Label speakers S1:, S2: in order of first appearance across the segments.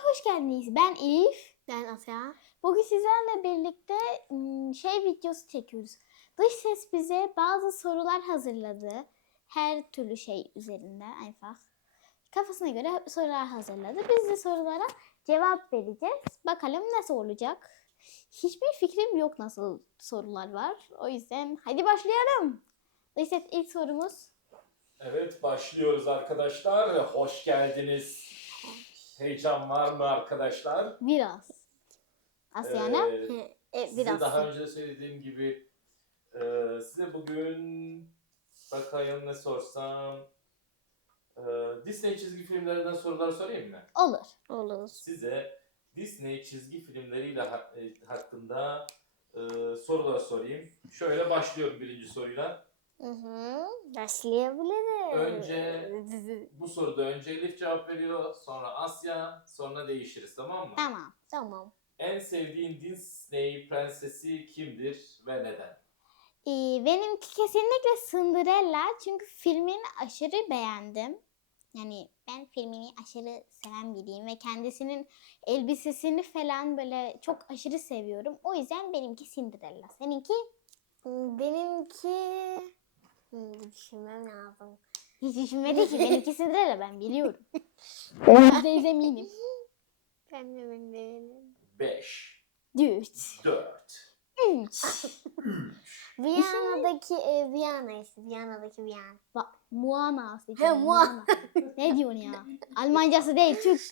S1: hoş geldiniz. Ben Elif.
S2: Ben Asya.
S1: Bugün sizlerle birlikte videosu çekiyoruz. Dış ses bize bazı sorular hazırladı. Her türlü şey üzerinde einfach. Kafasına göre sorular hazırladı. Biz de sorulara cevap vereceğiz. Bakalım nasıl olacak. Hiçbir fikrim yok nasıl sorular var. O yüzden hadi başlayalım. Dış ses ilk sorumuz.
S3: Evet, başlıyoruz arkadaşlar. Hoş geldiniz. Heyecan var mı arkadaşlar?
S1: Biraz. Asya'na.
S3: Size
S2: Biraz.
S3: daha önce de söylediğim gibi size bugün bakayım ne sorsam, Disney çizgi filmlerinden sorular sorayım mı?
S1: Olur.
S3: Size Disney çizgi filmleriyle hakkında sorular sorayım. Şöyle başlıyorum birinci soruyla.
S2: Başlayabiliriz.
S3: Önce bu soruda önce Elif cevap veriyor, sonra Asya, sonra değişiriz, tamam mı?
S1: Tamam.
S3: En sevdiğin Disney prensesi kimdir ve neden?
S1: Benimki kesinlikle Cinderella. Çünkü filmini aşırı beğendim. Yani ben filmini aşırı seven biriyim ve kendisinin elbisesini falan böyle çok aşırı seviyorum. O yüzden benimki Cinderella. Seninki?
S2: Benimki... düşünmem lazım.
S1: Hiç düşünmedi ki. Benimki Cinderella, ben biliyorum. %100 eminim.
S2: Ben de değilim.
S3: 5,
S1: 4,
S3: 4,
S1: 3.
S2: Viyana'daki Viyana işte. Viyana'daki Viyana.
S1: Bak, Moana.
S2: Moana.
S1: Ne diyorsun ya? Almancası değil,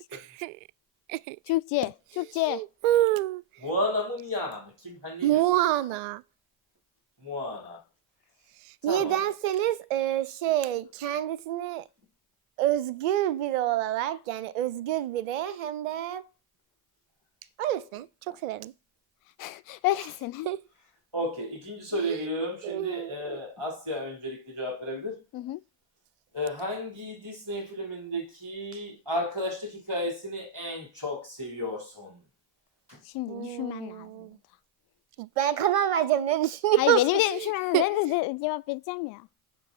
S1: Türkçe.
S3: Moana mı Miana mı? Kim? Hangi?
S2: Moana.
S3: Moana.
S2: Niye
S3: Tamam.
S2: derseniz kendisini özgür biri olarak, yani özgür biri, hem de öylesine çok severim.
S1: Öylesine.
S3: Okey. İkinci soruya geliyorum. Şimdi Asya öncelikli cevap verebilir.
S1: Hı.
S3: Hangi Disney filmindeki arkadaşlık hikayesini en çok seviyorsun?
S1: Şimdi düşünmem lazım burada.
S2: Ben karar vereceğim, ne düşünüyorsun?
S1: Hayır, benim de düşünmem lazım. Ben de cevap vereceğim ya.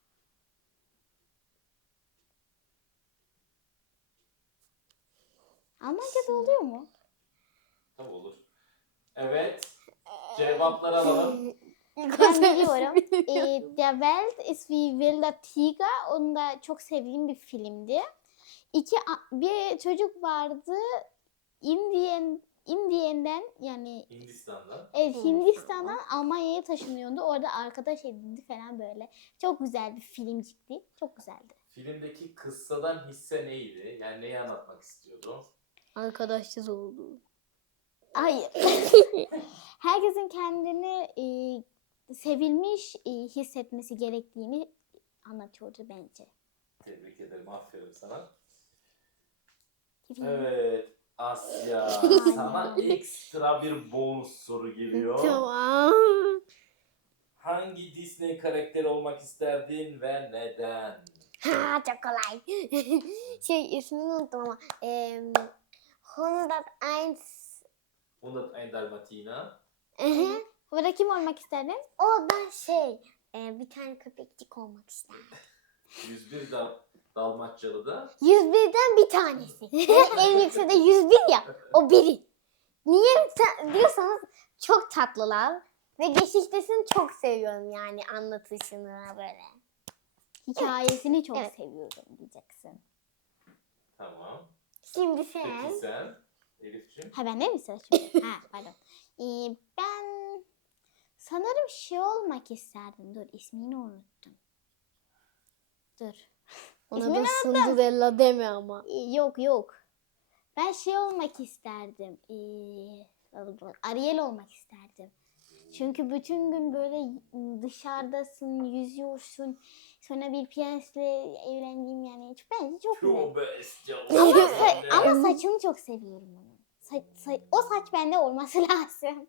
S1: Almanca'da oluyor mu?
S3: Tabii olur. Evet. Cevapları alalım.
S1: Ben biliyorum. Der Welt ist wie wilder Tiger. Onu da çok sevdiğim bir filmdi. Bir çocuk vardı. Hindistan'dan yani
S3: Hindistan'dan.
S1: Hindistan'dan Almanya'ya taşınıyordu. Orada arkadaş edindi falan böyle. Çok güzel bir filmcikti. Çok güzeldi.
S3: Filmdeki kıssadan hisse neydi? Yani neyi anlatmak istiyordu?
S2: Arkadaşsız oldu.
S1: Hayır. Herkesin kendini sevilmiş hissetmesi gerektiğini anlatıyordu bence.
S3: Tebrik ederim. Aferin sana. Evet. Asya. Sana ekstra bir bonus soru geliyor.
S2: Tamam.
S3: Hangi Disney karakteri olmak isterdin ve neden?
S2: Ha, çok kolay. İsmini unuttum ama.
S3: 101 Dalmatina.
S1: Burada kim olmak isterdin?
S2: Ben bir tane köpekçik olmak isterdim.
S3: 101 Dalmaçyalı da.
S2: 101'den bir tanesi. En yüksekte 101 ya. O biri. Niye diyorsanız çok tatlılar. Ve geçiştesini çok seviyorum, yani anlatışını böyle.
S1: Hikayesini çok
S2: Evet.
S1: seviyorum diyeceksin.
S3: Tamam.
S2: Şimdi sen.
S3: Peki sen Elif'ciğim?
S1: Ha, ben de mi sıra şimdi? Ha, pardon. Ben sanırım olmak isterdim. Dur, ismini unuttum. Dur.
S2: Ona da Cinderella deme ama.
S1: Yok. Ben olmak isterdim. Ariel olmak isterdim. Çünkü bütün gün böyle dışarıdasın, yüzüyorsun. Sonra bir prensle evlendiğim, yani bence çok güzel.
S3: Tövbe estağfurullah.
S1: Ama saçını çok seviyorum onun. O saç bende olması lazım.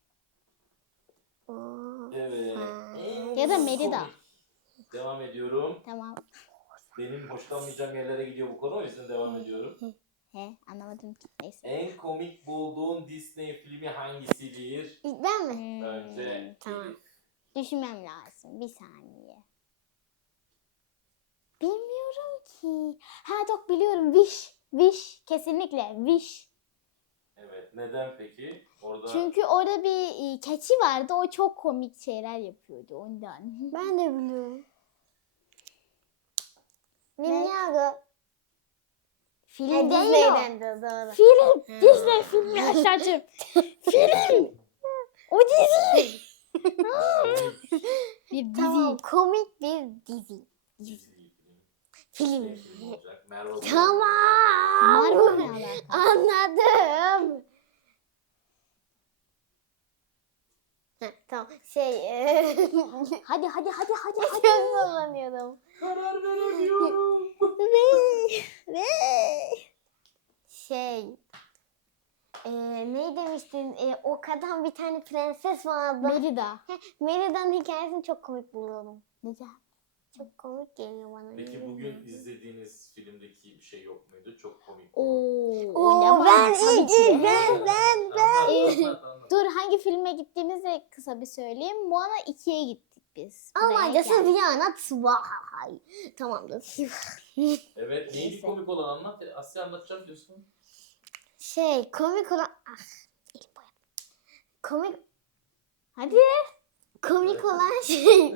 S3: Evet.
S1: Ya da Merida.
S3: Komik. Devam ediyorum.
S1: Tamam.
S3: Benim hoşlanmayacağım yerlere gidiyor bu konu, o yüzden devam ediyorum.
S1: Anlamadım ki. Neyse.
S3: En komik bulduğun Disney filmi hangisidir?
S2: İlk ben mi?
S3: Önce
S2: tamam.
S3: Elif.
S1: Düşünmem lazım. Bir saniye. Bilmiyorum ki. Ha, çok biliyorum. Wish. Kesinlikle. Wish.
S3: Evet. Neden peki? Orada
S1: Çünkü orada bir keçi vardı. O çok komik şeyler yapıyordu ondan.
S2: Ben de biliyorum. Ninjago.
S1: Film değil o.
S2: Disney'den de doğru.
S1: Film. Disney filmi aşağıcım. Film. O dizi. Bir dizi.
S2: Tamam, komik bir dizi.
S3: çizgi
S2: Film.
S3: Disney film olacak. Marvel
S2: Tamam.
S1: Marvel ne alaka?
S2: Anladım. Heh, tamam.
S1: Hadi.
S2: Çok kullanıyorum.
S3: Karar veremiyorum.
S2: Ne demiştin? O kadar bir tane prenses vardı.
S1: Merida.
S2: Merida'nın hikayesini çok komik buluyorum.
S1: Neden?
S2: Çok komik geliyor bana.
S3: Peki bugün izlediğiniz filmdeki bir şey yok muydu? Çok komik.
S1: Oo,
S2: ben
S1: tabii ki.
S2: ilk ben.
S3: Anlat.
S1: Dur, hangi filme gittiğimizi kısa bir söyleyeyim. Moana 2'ye gittik biz.
S2: Almancası
S1: Buraya geldik.
S2: Viyana Tsvahai. Tamamdır.
S3: Evet. Neydi
S1: Neyse.
S3: komik olan anlat. Asya anlatacağım diyorsun.
S2: Komik olan... ilk boya. Komik
S1: Hadi.
S2: olan şey.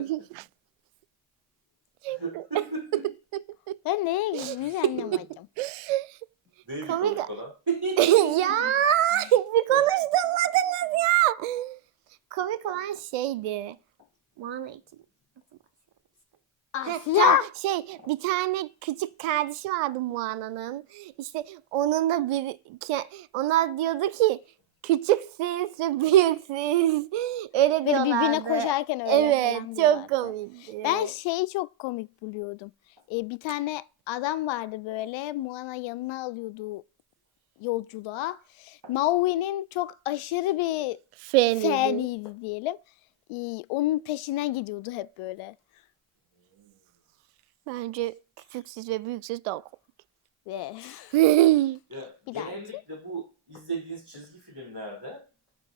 S1: Ben nereye gittiğimizi anlamadım.
S3: Neydi
S2: Komik-
S3: komik olan?
S2: Ya bir konuşturmadınız ya. Komik olan şeydi. Moana 2.
S1: Asya.
S2: Bir tane küçük kardeşi vardı Moana'nın. İşte onun da ona diyordu ki küçük siz ve büyük siz. Öyle
S1: Böyle
S2: diyorlardı.
S1: birbirine koşarken öyle
S2: Evet,
S1: falan
S2: çok
S1: diyorlardı.
S2: komikti.
S1: Ben şeyi çok komik buluyordum. Bir tane adam vardı böyle. Moana yanına alıyordu yolculuğa. Maui'nin çok aşırı bir faniydi diyelim. Onun peşinden gidiyordu hep böyle.
S2: Bence küçük siz ve büyük siz daha komik.
S1: Ve
S3: Ya,
S1: Bir daha
S3: genellikle bu izlediğiniz çizgi filmlerde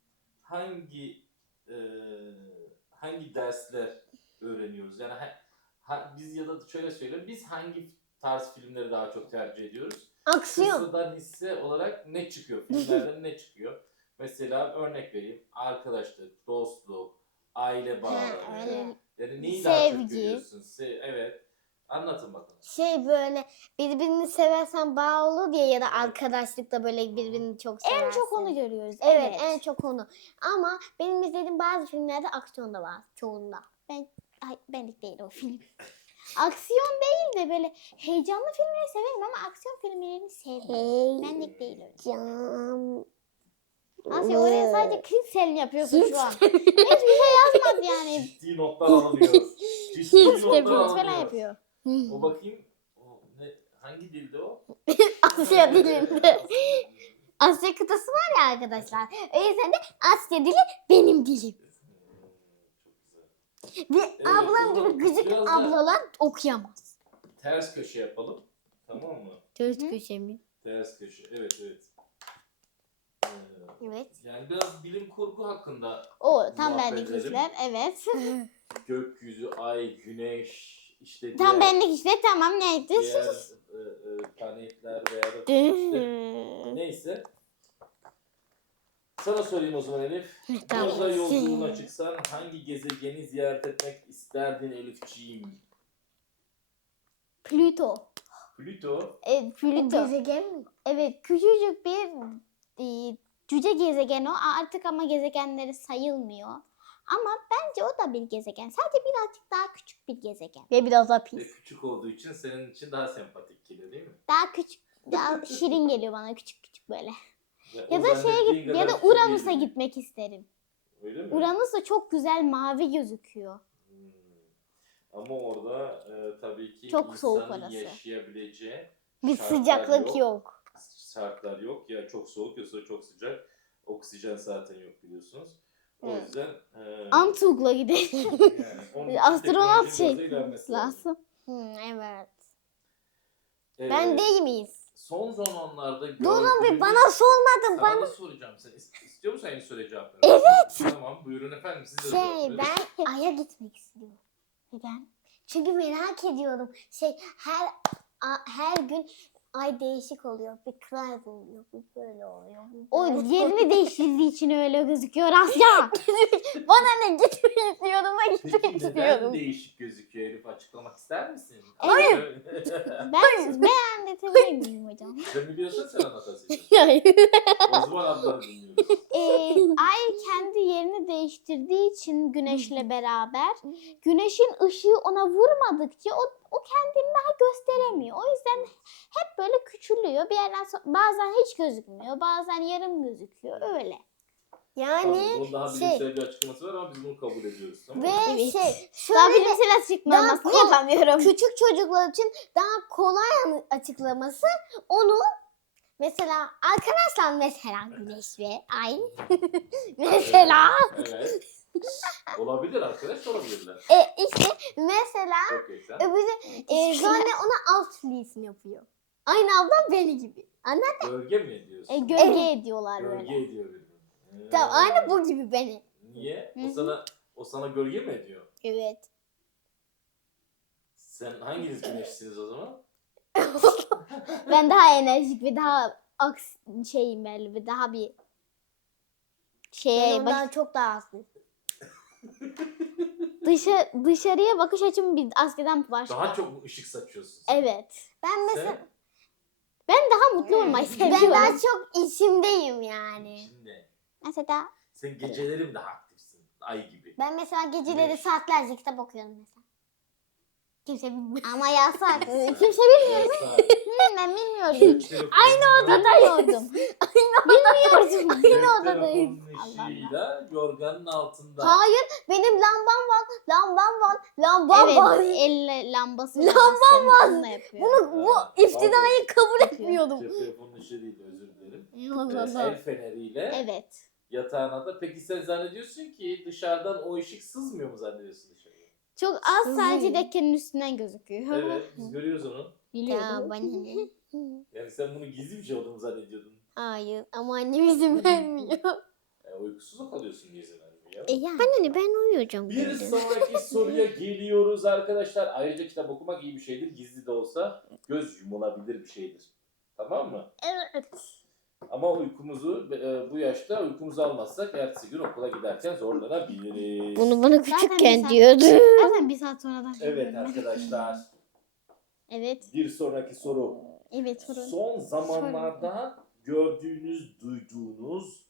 S3: hangi dersler öğreniyoruz? Yani biz ya da şöyle söyleyeyim, biz hangi tarz filmleri daha çok tercih ediyoruz?
S2: Aksiyon.
S3: Kıssadan hisse olarak ne çıkıyor? Filmlerden ne çıkıyor? Mesela örnek vereyim. Arkadaşlık, dostluk, aile bağları.
S1: öyle.
S3: Yani neyi daha çok
S1: Sevgi.
S3: görüyorsun? Evet. Anlatın bakalım.
S2: Böyle birbirini seversen bağ olur ya da arkadaşlıkta böyle birbirini çok seversin.
S1: en çok onu görüyoruz.
S2: Evet, en çok onu. Ama benim izlediğim bazı filmlerde aksiyon da var çoğunda.
S1: Benlik değil o film. Aksiyon değil de böyle heyecanlı filmleri severim ama aksiyon filmlerini sevmiyorum. Benlik değil öyle.
S2: Cam.
S1: Asya oraya sadece kız sen yapıyorsun şu an. Hiçbir şey yazmadı yani.
S3: Ciddi notlar alınıyor. Ciddi
S1: Kız
S3: notlar
S1: yapıyoruz falan
S3: alınıyor.
S1: yapıyor.
S3: O bakayım. Hangi dilde o?
S2: Asya dilinde. Asya kıtası var ya arkadaşlar. O yüzden de Asya dili benim dilim.
S3: Çok güzel.
S2: Ve
S3: Evet,
S2: ablam
S3: o
S2: gibi
S3: zaman
S2: gıcık
S3: biraz da-
S2: ablalar okuyamaz.
S3: Ters köşe yapalım. Tamam mı?
S2: Ters köşe mi?
S3: Ters köşe. Evet.
S2: Evet.
S3: Yani biraz bilim kurgu hakkında
S1: O tam
S3: Muhabbet
S1: benlik
S3: edelim.
S1: işler. Evet.
S3: gökyüzü, ay, güneş, işte
S1: Tam
S3: diğer,
S1: benlik işler, tamam neydi?
S3: diğer planetler veya da işte, neyse. Sana sorayım o zaman Elif.
S2: Tamam.
S3: Uzay yolculuğuna çıksan hangi gezegeni ziyaret etmek isterdin Elifciğim?
S1: Plüto.
S3: Plüto.
S1: Evet, Plüto.
S2: Gezegen mi?
S1: Evet, küçücük bir cüce gezegen o. Artık ama gezegenleri sayılmıyor. Ama bence o da bir gezegen. Sadece birazcık daha küçük bir gezegen.
S2: Ve biraz daha
S3: Ve
S2: pis.
S3: küçük olduğu için senin için daha sempatik geliyor değil mi?
S1: Daha küçük, daha şirin geliyor bana küçük küçük böyle. Ya
S3: o
S1: da
S3: zannettiğin
S1: ya
S3: kadar
S1: da
S3: küçük
S1: Uranüs'a
S3: değil.
S1: gitmek isterim.
S3: Öyle mi?
S1: Uranüs da çok güzel mavi gözüküyor.
S3: Ama orada tabii ki
S1: Çok soğuk
S3: insanın
S1: orası.
S3: yaşayabileceği
S2: Bir
S3: şartlar
S2: sıcaklık yok.
S3: Şartlar yok. Ya çok soğuk ya da çok sıcak. Oksijen zaten yok biliyorsunuz. O
S1: Evet.
S3: yüzden
S1: Antuk'la gidelim.
S3: yani onun için
S1: Astronot
S3: teknolojinin
S1: şey
S3: hızla ilerlemesi
S1: lazım.
S2: Evet.
S3: Evet.
S2: Ben değil miyiz?
S3: Son zamanlarda
S2: Durun bir
S3: gördüğümüz-
S2: bana sormadın
S3: Sana
S2: bana.
S3: da soracağım. Sen istiyor musun aynı soruya cevap vermek?
S2: Evet.
S3: Tamam buyurun efendim siz de cevap verin.
S2: Ben Ay'a gitmek istiyorum.
S1: Neden?
S2: Çünkü merak ediyorum. Her gün ay değişik oluyor. Bir kral oluyor. Bir böyle oluyor. bir
S1: O
S2: böyle.
S1: yerini değiştirdiği için öyle gözüküyor Asya.
S2: Bana ne, gitmek istiyorum. Ben gitmek
S3: Peki neden
S2: istiyorum.
S3: değişik gözüküyor Elif? Açıklamak ister misin?
S2: Hayır.
S1: Ben anlatabilir miyim hocam?
S3: Sen biliyorsan sen anlatasın.
S2: Hayır.
S3: O zaman ablanı dinliyoruz.
S1: Ay kendi yerini değiştirdiği için güneşle beraber güneşin ışığı ona vurmadıkça o kendini daha gösteremiyor. O yüzden hep böyle küçülüyor. Bir yerden sonra bazen hiç gözükmüyor, bazen yarım gözüküyor. Öyle.
S2: Yani
S3: Bunun daha
S2: şey
S3: bilimsel bir açıklaması var ama biz bunu kabul ediyoruz. Tamam mı?
S2: ve
S1: Evet.
S2: şey
S1: Daha
S2: şöyle de
S1: bilimsel açıklamasını
S2: daha
S1: yapamıyorum.
S2: küçük çocuklar için daha kolay açıklaması onu mesela arkadaşlar mesela güneş ve ay mesela
S3: Evet. Olabilir arkadaş olabilirler.
S2: işte mesela
S3: Çok yaşa.
S2: öbürü Zane ona alt isim yapıyor. Aynı ablam beni gibi. Anladın?
S3: Gölge mi ediyorsun?
S1: Gölge ediyorlar
S3: Gölge
S1: böyle.
S3: ediyor birbirini.
S2: Tamam, aynı bu gibi beni.
S3: Niye?
S1: Hı
S3: O sana gölge mi ediyor?
S2: Evet.
S3: Sen hanginiz güneşsiniz o zaman?
S1: Ben daha enerjik ve daha şeyim belli ve daha bir
S2: Ben
S1: şeye
S2: ondan çok daha azlıyım.
S1: dışarıya bakış açım bir askeden başka.
S3: Daha çok ışık saçıyorsun. sen.
S1: Evet.
S2: Ben mesela
S3: Sen
S1: Ben daha mutlu olmayı seviyorum.
S2: ben daha çok içimdeyim yani.
S3: şimdi
S1: Mesela
S3: sen geceleri mi daha aktifsin? Ay gibi.
S2: Ben mesela geceleri
S3: Güneş.
S2: saatlerce kitap okuyorum mesela. Kimse bilmiyor.
S1: ama yasak.
S3: Kimse
S1: bilmiyor. Ben bilmiyorum.
S3: Aynı
S1: Bilmiyordum. Bilmiyordum.
S2: Aynı odadayız.
S3: ışığıyla yorganın altında.
S2: Hayır, benim lambam var. Lambam
S1: Evet,
S2: var.
S1: elle lambası.
S2: Lambam
S1: var. Onunla yapıyor.
S2: Bu iftirayı kabul etmiyorum.
S3: Cep telefonun ışığı değil, özür dilerim.
S2: Allah.
S3: El feneriyle
S1: Evet.
S3: yatağına da. Peki sen zannediyorsun ki dışarıdan o ışık sızmıyor mu zannediyorsun dışarıya?
S1: Çok az
S2: Sızıyor.
S1: sadece dekkenin üstünden gözüküyor.
S3: Evet, biz görüyoruz onu.
S2: Ya bana ne?
S3: Yani sen bunu gizli bir şey olduğunu zannediyordun.
S2: Hayır ama annem izin vermiyor.
S3: Uykusuz mu kalıyorsun diye izin vermiyor.
S2: Yani. Bana ne, ben uyuyacağım.
S3: Bir sonraki soruya geliyoruz arkadaşlar. Ayrıca kitap okumak iyi bir şeydir. Gizli de olsa göz yumulabilir bir şeydir. Tamam mı?
S1: Evet.
S3: Ama uykumuzu bu yaşta uykumuzu almazsak ertesi gün okula giderken zorlanabiliriz.
S2: Bunu bana
S1: Zaten
S2: küçükken
S1: bir
S2: diyordu.
S1: Zaten bir saat sonradan.
S3: Evet arkadaşlar.
S1: Evet.
S3: Bir sonraki soru.
S1: Evet sorun.
S3: Son zamanlarda gördüğünüz, duyduğunuz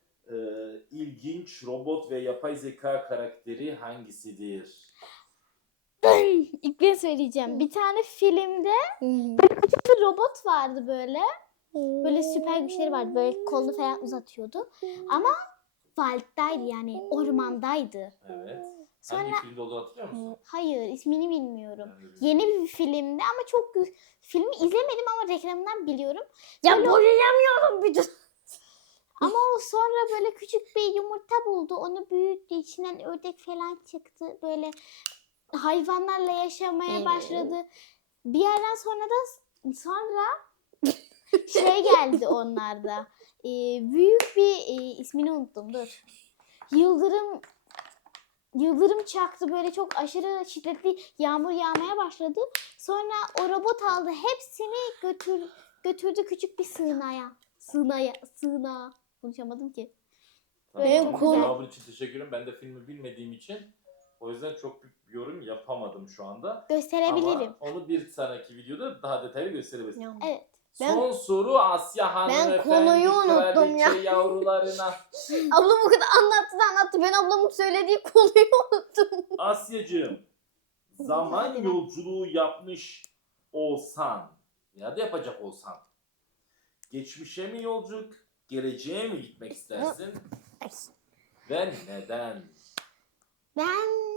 S3: ilginç robot ve yapay zeka karakteri hangisidir?
S1: İlk ben söyleyeceğim. Bir tane filmde küçük bir robot vardı böyle. Böyle süper güçleri vardı. Böyle kolunu falan uzatıyordu. Ama Wald'daydı yani ormandaydı.
S3: Evet.
S1: Sonra
S3: Hangi filmde olduğunu hatırlıyor musun?
S1: hayır ismini bilmiyorum.
S3: Ben de bilmiyorum.
S1: Yeni bir filmdi ama çok filmi izlemedim ama reklamından biliyorum.
S2: Ya
S1: Böyle-
S2: boyayamıyorum bir de.
S1: Ama o sonra böyle küçük bir yumurta buldu. Onu büyüttü. İçinden ördek falan çıktı. Böyle hayvanlarla yaşamaya başladı. Bir yerden sonra şey geldi onlarda. Büyük bir ismini unuttum. Dur. Yıldırım çaktı. Böyle çok aşırı şiddetli yağmur yağmaya başladı. Sonra o robot aldı. Hepsini götürdü küçük bir sığınağa. Konuşamadım ki.
S3: Tamam,
S1: Benim
S3: tamam.
S1: konu-
S3: Cevabın için teşekkür ederim. Ben de filmi bilmediğim için o yüzden çok bir yorum yapamadım şu anda.
S1: Gösterebilirim.
S3: Ama onu bir sonraki videoda daha detaylı gösterebiliriz.
S1: Evet.
S3: Son soru Asya hanımefendi
S2: konuyu unuttum ya.
S3: kraliçe yavrularına.
S2: Ablam o kadar anlattı. Ben ablamın söylediği konuyu unuttum.
S3: Asyacığım, zaman yolculuğu yapmış olsan ya da yapacak olsan geçmişe mi yolculuk, geleceğe mi gitmek istersin ve neden?
S2: Ben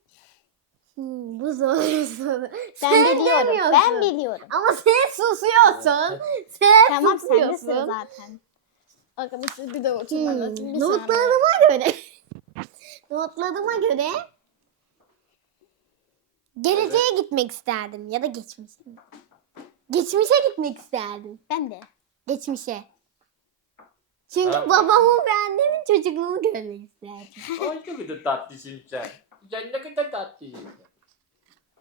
S2: bu zor bir soru.
S1: Ben
S2: Sen
S1: biliyorum.
S2: demiyorsun.
S1: Ben biliyorum.
S2: Ama sen susuyorsun. Sen
S1: Tamam sen de
S2: susuyorsun.
S1: sıra zaten.
S2: Arkadaşlar bir de Notlarıma göre geleceğe gitmek isterdim ya da geçmişe. Geçmişe gitmek isterdim.
S1: Ben de.
S2: Geçmişe. Çünkü
S3: Tamam.
S2: babamın ve annemin çocukluğunu görmek isterdim.
S3: Ay ne kadar tatlısın sen. Sen ne kadar tatlısın.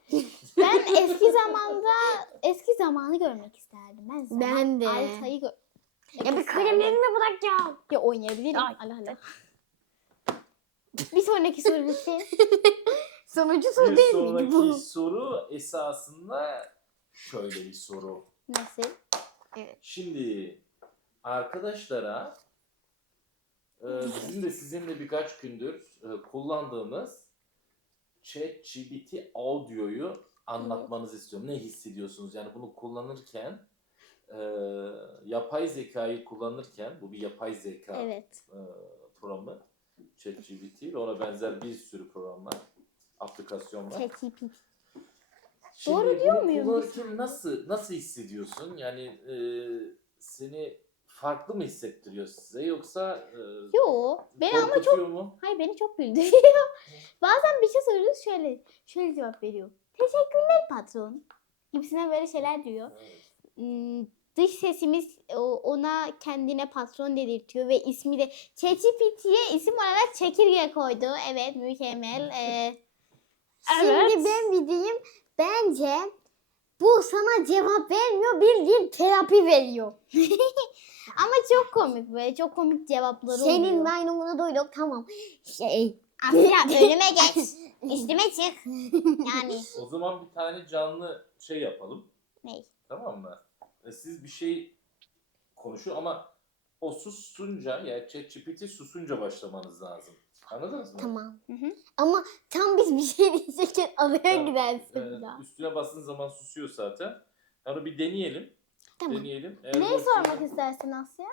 S1: Ben eski zamanı görmek isterdim.
S2: Ben de.
S1: Altay'ı
S2: Ya bir kalemlerimi bırakacağım.
S1: Ya oynayabilirim.
S2: Ay.
S1: Allah Allah. Bir sonraki soru lütfen.
S2: Sonuncu soru
S3: Bir
S2: değil miydi bu?
S3: sonraki soru esasında şöyle bir soru.
S1: Nasıl?
S3: Şimdi arkadaşlara bizim de sizinle birkaç gündür kullandığımız ChatGPT Audio'yu anlatmanızı istiyorum. Ne hissediyorsunuz? Yani bunu kullanırken yapay zekayı kullanırken bu bir yapay zeka
S1: Evet.
S3: programı ChatGPT ve ona benzer bir sürü program var. Aplikasyon var.
S1: ChatGPT.
S3: Şimdi
S1: Doğru diyor
S3: bunu
S1: muyum?
S3: kullanırken nasıl hissediyorsun? Yani seni farklı mı hissettiriyor size yoksa
S1: Yo. Beni ama
S3: korkutuyor mu?
S1: hayır beni çok güldürüyor. Bazen bir şey soruyoruz şöyle cevap veriyor. Teşekkürler patron. Gibisine böyle şeyler diyor. Dış sesimiz ona kendine patron dedirtiyor ve ismi de ChatGPT'ye isim olarak çekirge koydu. Evet mükemmel.
S2: Şimdi ben bir diyeyim. Bence bu sana cevap vermiyor, bildiğin terapi veriyor.
S1: Ama çok komik böyle çok komik cevapları
S2: Senin
S1: oluyor.
S2: maynumunu duyduk, tamam.
S1: Asya önüme geç. Üstüme çık. Yani.
S3: O zaman bir tane canlı şey yapalım.
S1: Ne?
S3: Tamam mı? Siz bir şey konuşun ama o susunca yani ChatGPT susunca başlamanız lazım. Anladınız mı?
S2: Tamam.
S1: Hı hı.
S2: Ama tam biz bir şey diyecekken araya
S3: Tamam.
S2: gidersin bir daha.
S3: Üstüne bastığın zaman susuyor zaten. Yani bir deneyelim.
S2: Tamam.
S3: Deneyelim. Eğer
S1: Neyi
S3: boşluğunu-
S1: sormak istersin Asya?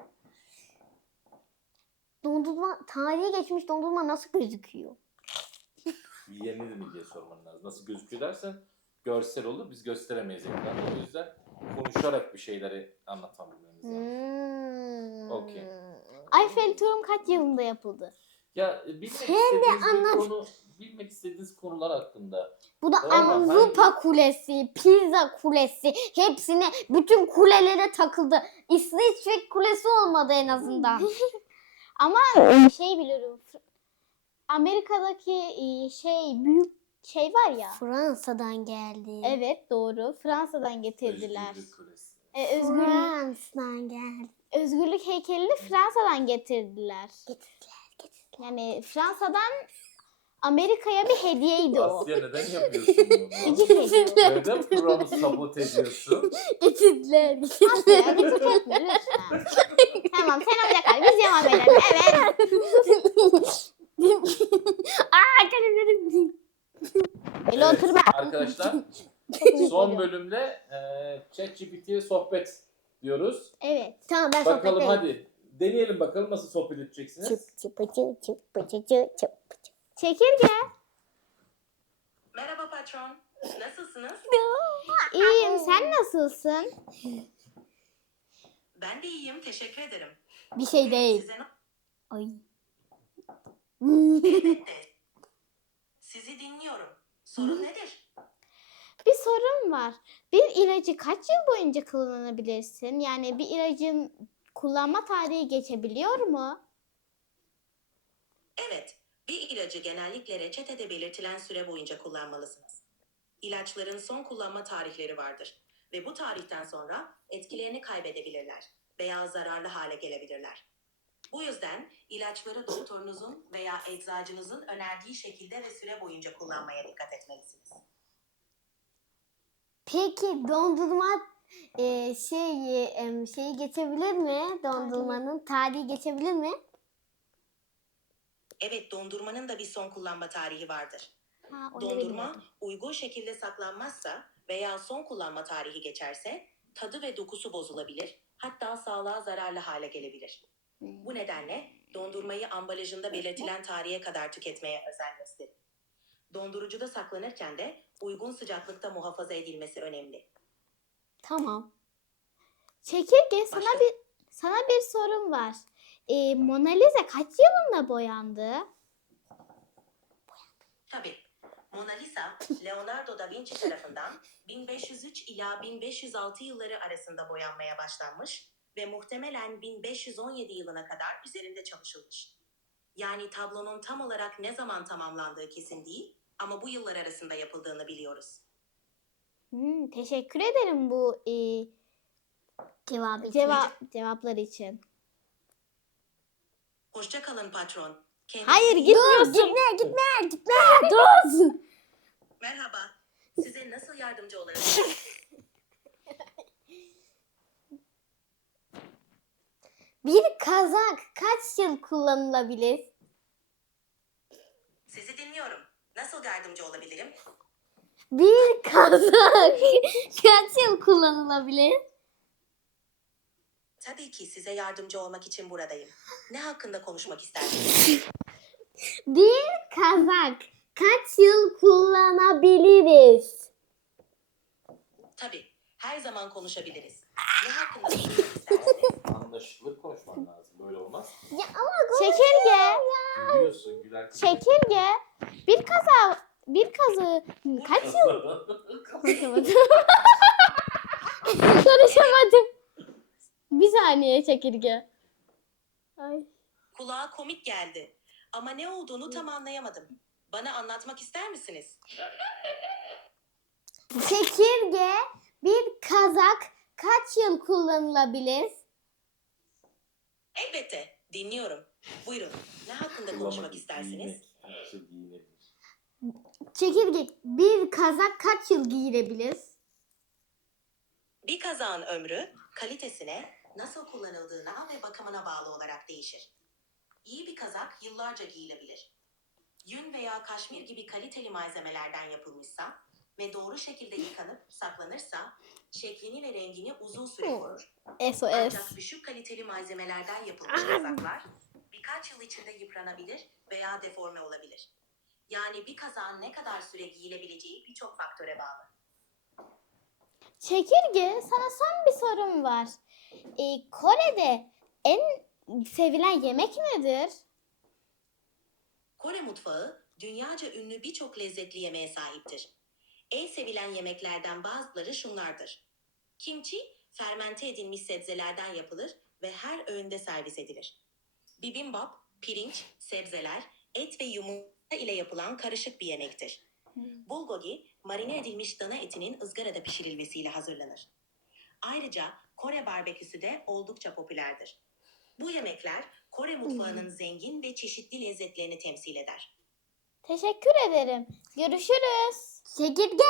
S2: Dondurma, tarihe geçmiş dondurma nasıl gözüküyor?
S3: Bir yerini mi diye sorman lazım. Nasıl gözüküyor dersen görsel olur. Biz gösteremeyiz ekranda. O yüzden konuşarak bir şeyleri anlatabilmemiz lazım. Okey.
S1: Eiffel Tur'un kaç yılında yapıldı?
S3: Ya bilmek
S2: Sen de
S3: istediğiniz bir
S2: anlat.
S3: konu, bilmek istediğiniz konular hakkında.
S2: Bu da
S3: Tamam,
S2: Avrupa Kulesi, Pizza Kulesi, hepsine, bütün kulelere takıldı. İsviçre Kulesi olmadı en azından.
S1: Ama şey biliyorum. Amerika'daki büyük şey var ya.
S2: Fransa'dan geldi.
S1: Evet doğru. Fransa'dan getirdiler.
S3: Özgürlük Kulesi.
S2: Fransa'dan geldi.
S1: Özgürlük heykelini Fransa'dan getirdiler.
S2: Getirdiler.
S1: Yani Fransa'dan Amerika'ya bir hediyeydi o.
S3: Asya neden yapıyorsun bunu?
S1: Getirdiler.
S3: Neden programı sabote ediyorsun?
S2: Getirdiler.
S1: Asya bir tüketme lütfen. Tamam sen orada kal. Biz devam edelim. Evet.
S2: Kalemlerim.
S1: Öyle
S3: Evet,
S1: oturma.
S3: arkadaşlar son bölümde ChatGPT'ye sohbet diyoruz.
S1: Evet.
S2: Tamam ben
S3: Bakalım
S2: sohbetteyim.
S3: hadi. Deneyelim bakalım nasıl sohbet edeceksiniz.
S2: Çıp çıpı çıp çıpı çıp çıp çıp.
S1: Çekirge.
S4: Merhaba patron. Nasılsınız?
S1: İyiyim. Sen nasılsın?
S4: Ben de iyiyim. Teşekkür ederim.
S2: Bir şey değil.
S4: Size
S2: Ay.
S4: elbette. Sizi dinliyorum. Sorun nedir?
S1: Bir sorum var. Bir ilacı kaç yıl boyunca kullanabilirsin? Yani bir ilacın kullanma tarihi geçebiliyor mu?
S4: Evet. Bir ilacı genellikle reçetede belirtilen süre boyunca kullanmalısınız. İlaçların son kullanma tarihleri vardır ve bu tarihten sonra etkilerini kaybedebilirler veya zararlı hale gelebilirler. Bu yüzden ilaçları doktorunuzun veya eczacınızın önerdiği şekilde ve süre boyunca kullanmaya dikkat etmelisiniz.
S2: Peki dondurma şeyi geçebilir mi? Dondurmanın tarihi geçebilir mi?
S4: Evet, dondurmanın da bir son kullanma tarihi vardır.
S1: Onu
S4: Dondurma
S1: bilmiyordum.
S4: uygun şekilde saklanmazsa veya son kullanma tarihi geçerse tadı ve dokusu bozulabilir, hatta sağlığa zararlı hale gelebilir. Bu nedenle dondurmayı ambalajında belirtilen tarihe kadar tüketmeye özen gösterin. Dondurucuda saklanırken de uygun sıcaklıkta muhafaza edilmesi önemli.
S2: Tamam.
S1: Çekirge
S4: Başka?
S1: sana bir sorum var. Mona Lisa kaç yılında boyandı?
S4: Tabii, Mona Lisa, Leonardo da Vinci tarafından 1503 ila 1506 yılları arasında boyanmaya başlanmış ve muhtemelen 1517 yılına kadar üzerinde çalışılmış. Yani tablonun tam olarak ne zaman tamamlandığı kesin değil Ama bu yıllar arasında yapıldığını biliyoruz.
S1: Teşekkür ederim bu
S2: Cevabı için.
S1: cevaplar için.
S4: Hoşça kalın patron. Kendinize
S1: Hayır
S4: iyi
S1: gitmiyorsun.
S2: Gitme.
S1: Dur.
S4: Merhaba. Size nasıl yardımcı olabilirim?
S2: Bir kazak kaç yıl kullanılabilir?
S4: Sizi dinliyorum. Nasıl yardımcı olabilirim?
S2: Bir kazak kaç yıl kullanılabilir?
S4: Tabii ki size yardımcı olmak için buradayım. Ne hakkında konuşmak istersiniz?
S2: Bir kazak kaç yıl kullanabiliriz?
S4: Tabii. Her zaman konuşabiliriz. Ne hakkında konuşmak istersiniz?
S3: Anlaşılır konuşman lazım. Böyle olmaz.
S2: Ya ama
S1: Çekirge.
S3: Gülüyorsun gülerken.
S1: Çekirge. Bir kazı kaç yıl konuşamadım. Konuşamadım. Bir saniye çekirge. Ay.
S4: Kulağa komik geldi. Ama ne olduğunu tam anlayamadım. Bana anlatmak ister misiniz?
S2: çekirge bir kazak kaç yıl kullanılabilir?
S4: Elbette. Dinliyorum. Buyurun. Ne hakkında konuşmak istersiniz?
S3: Kaç yıl giyinebilir?
S2: Çekirge bir kazak kaç yıl giyilebilir?
S4: Bir kazağın ömrü, kalitesine, nasıl kullanıldığına ve bakımına bağlı olarak değişir. İyi bir kazak yıllarca giyilebilir. Yün veya kaşmir gibi kaliteli malzemelerden yapılmışsa ve doğru şekilde yıkanıp saklanırsa şeklini ve rengini uzun süre korur.
S1: SOS.
S4: Ancak düşük kaliteli malzemelerden yapılmış kazaklar birkaç yıl içinde yıpranabilir veya deforme olabilir. Yani bir kazağın ne kadar süre giyilebileceği birçok faktöre bağlı.
S1: Çekirge, sana son bir sorum var. Kore'de en sevilen yemek nedir?
S4: Kore mutfağı dünyaca ünlü birçok lezzetli yemeğe sahiptir. En sevilen yemeklerden bazıları şunlardır. Kimchi, fermente edilmiş sebzelerden yapılır ve her öğünde servis edilir. Bibimbap, pirinç, sebzeler, et ve yumurta ile yapılan karışık bir yemektir. Bulgogi, marine edilmiş dana etinin ızgarada pişirilmesiyle hazırlanır. Ayrıca Kore barbeküsü de oldukça popülerdir. Bu yemekler Kore mutfağının zengin ve çeşitli lezzetlerini temsil eder.
S1: Teşekkür ederim. Görüşürüz.
S2: Çekirge.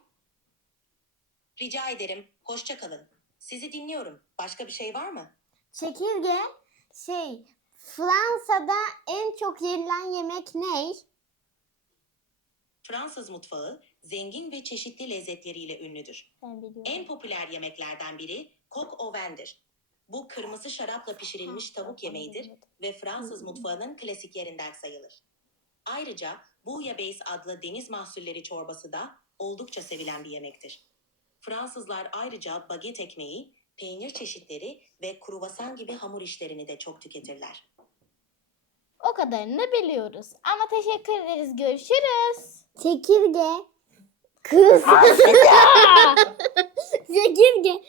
S4: Rica ederim, hoşça kalın. Sizi dinliyorum. Başka bir şey var mı?
S2: Çekirge Fransa'da en çok yenilen yemek ne?
S4: Fransız mutfağı zengin ve çeşitli lezzetleriyle ünlüdür.
S1: Ben biliyorum.
S4: En popüler yemeklerden biri coq au vin'dir. Bu kırmızı şarapla pişirilmiş tavuk yemeğidir ve Fransız mutfağının klasiklerinden sayılır. Ayrıca bouillabaisse adlı deniz mahsulleri çorbası da oldukça sevilen bir yemektir. Fransızlar ayrıca baget ekmeği, peynir çeşitleri ve kruvasan gibi hamur işlerini de çok tüketirler.
S1: O kadarını biliyoruz. Ama teşekkür ederiz. Görüşürüz.
S2: Çekirge. Kız. Çekirge.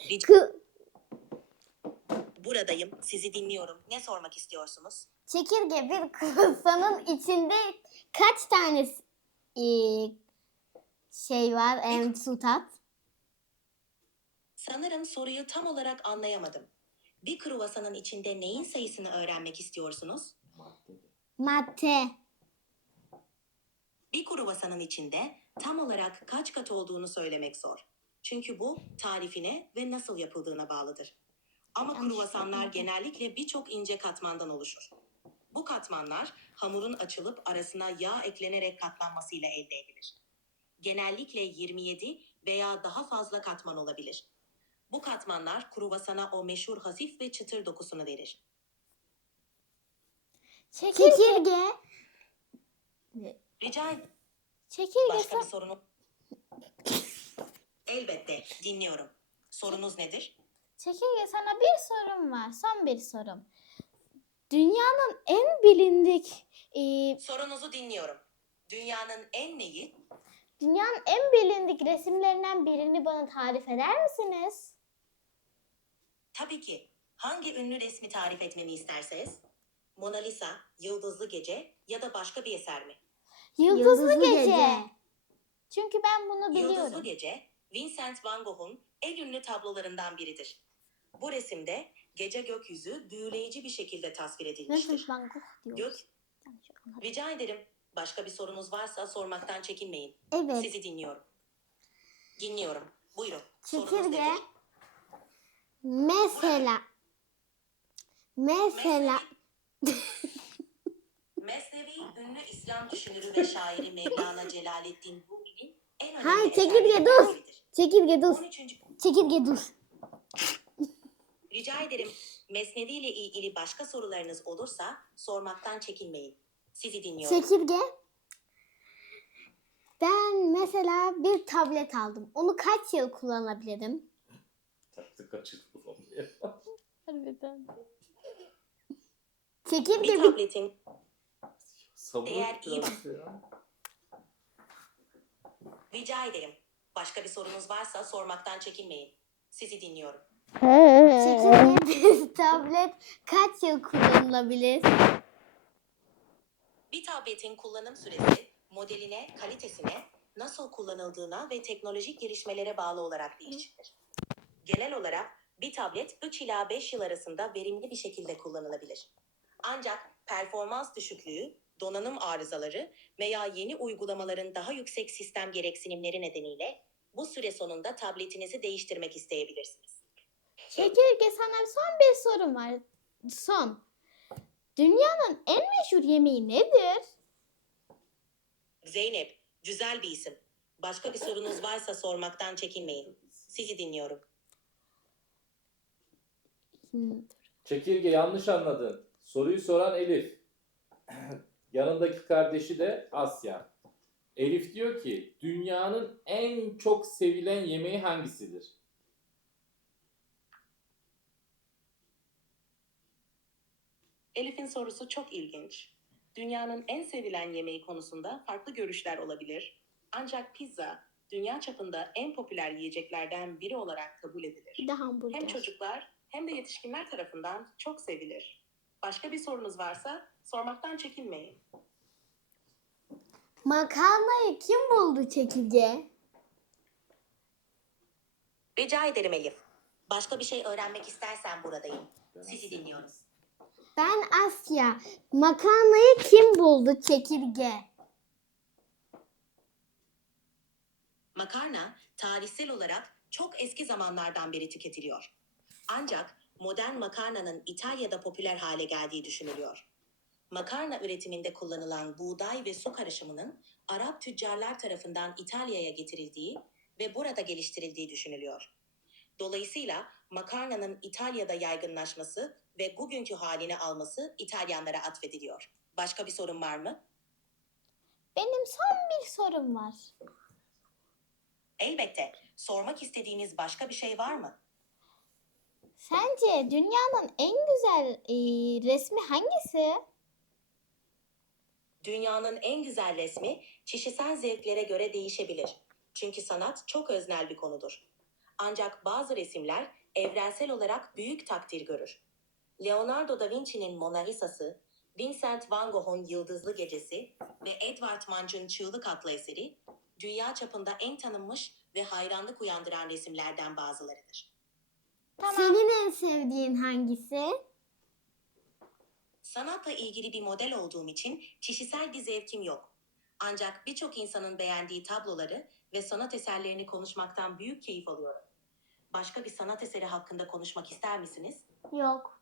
S4: Buradayım, sizi dinliyorum. Ne sormak istiyorsunuz?
S2: Çekirge bir kruvasanın içinde kaç tane var? Sutat.
S4: Sanırım soruyu tam olarak anlayamadım. Bir kruvasanın içinde neyin sayısını öğrenmek istiyorsunuz?
S2: Madde.
S4: Bir kruvasanın içinde tam olarak kaç kat olduğunu söylemek zor. Çünkü bu tarifine ve nasıl yapıldığına bağlıdır. Ama kruvasanlar genellikle birçok ince katmandan oluşur. Bu katmanlar hamurun açılıp arasına yağ eklenerek katlanmasıyla elde edilir. Genellikle 27 veya daha fazla katman olabilir. Bu katmanlar kruvasana o meşhur hafif ve çıtır dokusunu verir.
S2: Çekirge.
S4: Rica ederim.
S1: Çekirge
S4: Başka bir sorun? Elbette, dinliyorum. Sorunuz nedir?
S1: Çekirge, sana bir sorum var. Son bir sorum. Dünyanın en bilindik
S4: Sorunuzu dinliyorum. Dünyanın en neyi?
S1: dünyanın en bilindik resimlerinden birini bana tarif eder misiniz?
S4: Tabii ki. Hangi ünlü resmi tarif etmemi isterseniz? Mona Lisa, Yıldızlı Gece ya da başka bir eser mi?
S1: Yıldızlı Gece. Çünkü ben bunu
S4: Yıldızlı
S1: biliyorum.
S4: Gece, Vincent van Gogh'un en ünlü tablolarından biridir. Bu resimde gece gökyüzü büyüleyici bir şekilde tasvir edilmiştir.
S1: Vincent van Gogh diyoruz.
S4: Gök,
S1: Yanlış anladım.
S4: rica ederim. Başka bir sorunuz varsa sormaktan çekinmeyin.
S2: Evet.
S4: Sizi dinliyorum. Dinliyorum. Buyurun. Sorunuz
S2: Çekirge.
S4: nedir?
S2: Mesela.
S4: Mesnevi, ünlü İslam düşünürü ve şairi Mevlana Celaleddin Rumi'nin en önemli
S2: Hayır, çekirge
S4: eserlerinden
S2: dur.
S4: biridir.
S2: Çekirge dur.
S4: 13.
S2: Çekirge dur.
S4: Rica ederim. Mesnevi ile ilgili başka sorularınız olursa sormaktan çekinmeyin. Sizi dinliyorum.
S2: Çekirge. Ben mesela bir tablet aldım. Onu kaç yıl kullanabilirim?
S3: Taktık kaçırdı bulamıyor.
S1: Harbiden.
S2: Çekirge
S4: Bir
S2: bir
S4: tabletin
S3: Sabır
S4: Eğer iyi
S3: biraz ya.
S4: rica ederim. Başka bir sorunuz varsa sormaktan çekinmeyin. Sizi dinliyorum.
S2: çekirge bir tablet kaç yıl kullanılabilir?
S4: Bir tabletin kullanım süresi, modeline, kalitesine, nasıl kullanıldığına ve teknolojik gelişmelere bağlı olarak değişir. Genel olarak bir tablet 3 ila 5 yıl arasında verimli bir şekilde kullanılabilir. Ancak performans düşüklüğü, donanım arızaları veya yeni uygulamaların daha yüksek sistem gereksinimleri nedeniyle bu süre sonunda tabletinizi değiştirmek isteyebilirsiniz.
S1: Çekirge, sana son bir sorum var. Son. Dünyanın en meşhur yemeği nedir?
S4: Zeynep, güzel bir isim. Başka bir sorunuz varsa sormaktan çekinmeyin. Sizi dinliyorum.
S3: Çekirge yanlış anladın. Soruyu soran Elif. Yanındaki kardeşi de Asya. Elif diyor ki dünyanın en çok sevilen yemeği hangisidir?
S4: Elif'in sorusu çok ilginç. Dünyanın en sevilen yemeği konusunda farklı görüşler olabilir. Ancak pizza, dünya çapında en popüler yiyeceklerden biri olarak kabul edilir.
S1: Bir de hamburger.
S4: Hem çocuklar hem de yetişkinler tarafından çok sevilir. Başka bir sorunuz varsa sormaktan çekinmeyin.
S2: Makarnayı kim buldu çekirge?
S4: Rica ederim Elif. Başka bir şey öğrenmek istersen buradayım. Sizi dinliyorum.
S2: Ben Asya. Makarnayı kim buldu çekirge?
S4: Makarna tarihsel olarak çok eski zamanlardan beri tüketiliyor. Ancak modern makarnanın İtalya'da popüler hale geldiği düşünülüyor. Makarna üretiminde kullanılan buğday ve su karışımının Arap tüccarlar tarafından İtalya'ya getirildiği ve burada geliştirildiği düşünülüyor. Dolayısıyla makarnanın İtalya'da yaygınlaşması ve bugünkü halini alması İtalyanlara atfediliyor. Başka bir sorun var mı?
S1: Benim son bir sorum var.
S4: Elbette. Sormak istediğiniz başka bir şey var mı?
S1: Sence dünyanın en güzel resmi hangisi?
S4: Dünyanın en güzel resmi kişisel zevklere göre değişebilir. Çünkü sanat çok öznel bir konudur. Ancak bazı resimler evrensel olarak büyük takdir görür. Leonardo da Vinci'nin Mona Lisa'sı, Vincent van Gogh'un Yıldızlı Gecesi ve Edvard Munch'un Çığlık adlı eseri, dünya çapında en tanınmış ve hayranlık uyandıran resimlerden bazılarıdır.
S1: Tamam.
S2: Senin en sevdiğin hangisi?
S4: Sanatla ilgili bir model olduğum için kişisel bir zevkim yok. Ancak birçok insanın beğendiği tabloları ve sanat eserlerini konuşmaktan büyük keyif alıyorum. Başka bir sanat eseri hakkında konuşmak ister misiniz?
S2: Yok.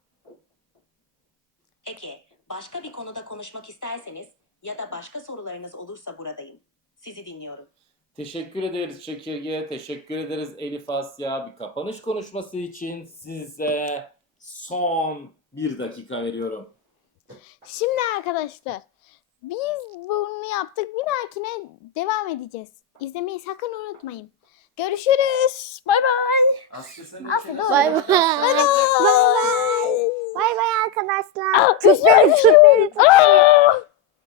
S4: Peki, başka bir konuda konuşmak isterseniz ya da başka sorularınız olursa buradayım. Sizi dinliyorum.
S3: Teşekkür ederiz Çekirge. Teşekkür ederiz Elif Asya. Bir kapanış konuşması için size son 1 dakika veriyorum.
S1: Şimdi arkadaşlar, biz bunu yaptık. Bir dahakine devam edeceğiz. İzlemeyi sakın unutmayın. Görüşürüz. Bay bay.
S3: Asya sen
S1: Asya, dur.
S2: Bay bay. Bay bay arkadaşlar.